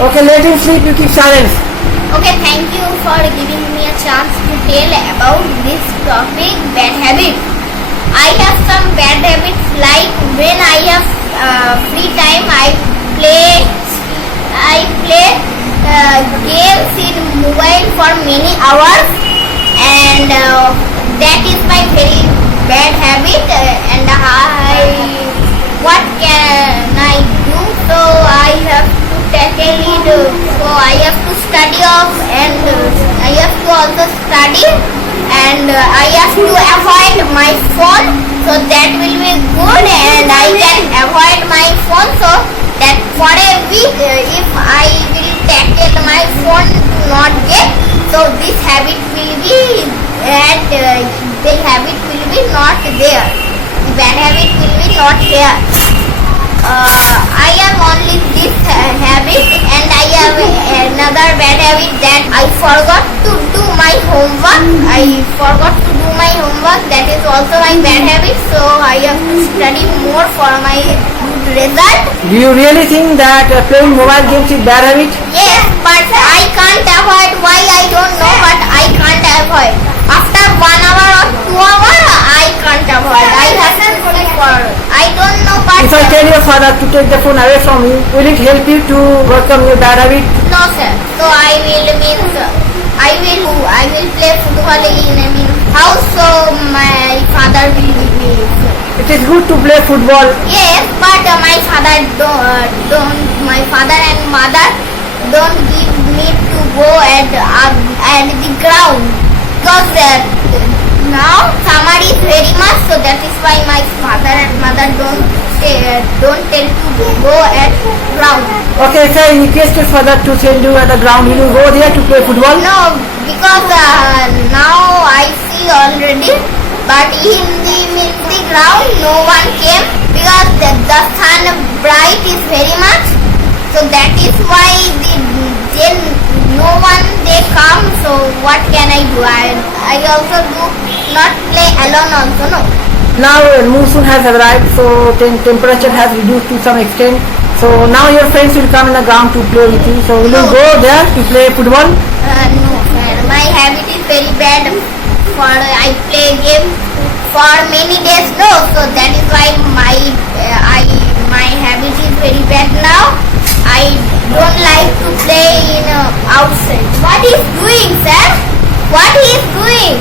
Okay, let him sleep, you keep silence. Okay, thank you for giving me a chance to tell about this topic, bad habits. I have some bad habits, like when I have free time, I play games in mobile for many hours, and that is my very bad habit. And what can I do? So I have to tackle it. So I have to study off, and I have to also study, and I have to avoid my phone. So that will be good, and I can avoid my phone. So that for a week, if I will tackle my phone to not get, so this habit will be, and the habit will be not there. The bad habit will be not here. I have only this habit, and I have another bad habit, that I forgot to do my homework. That is also my bad habit. So I have to study more for my good result. Do you really think that playing mobile games is bad habit? Yes, but I can't avoid. Why, I don't know, but I can't avoid. After 1 hour or 2 hours, I can't avoid. I have to put it for. I don't know, but If I tell your father to take the phone away from you, will it help you to overcome your bad habit? no, sir. So I will play football in house. So my father will give me. It is good to play football. Yes, but my father don't. My father and mother don't give me to go at the ground, because now summer is very much. So that is why my father and mother don't tell to go at ground. Okay, sir, request your father to send you at the ground. Will you go there to play football? No, because now I see already, but in the ground no one came, because the sun bright is very much. So that is why then no one they come. So what can I do? I also do not play alone also, no. Now monsoon has arrived, so temperature has reduced to some extent. So now your friends will come in the ground to play with you. So will you No. go there to play football? No, sir. My habit is very bad. I play game for many days. No, so that is why my habit is very bad now. I don't like to play in outside. What is doing, sir? What is doing?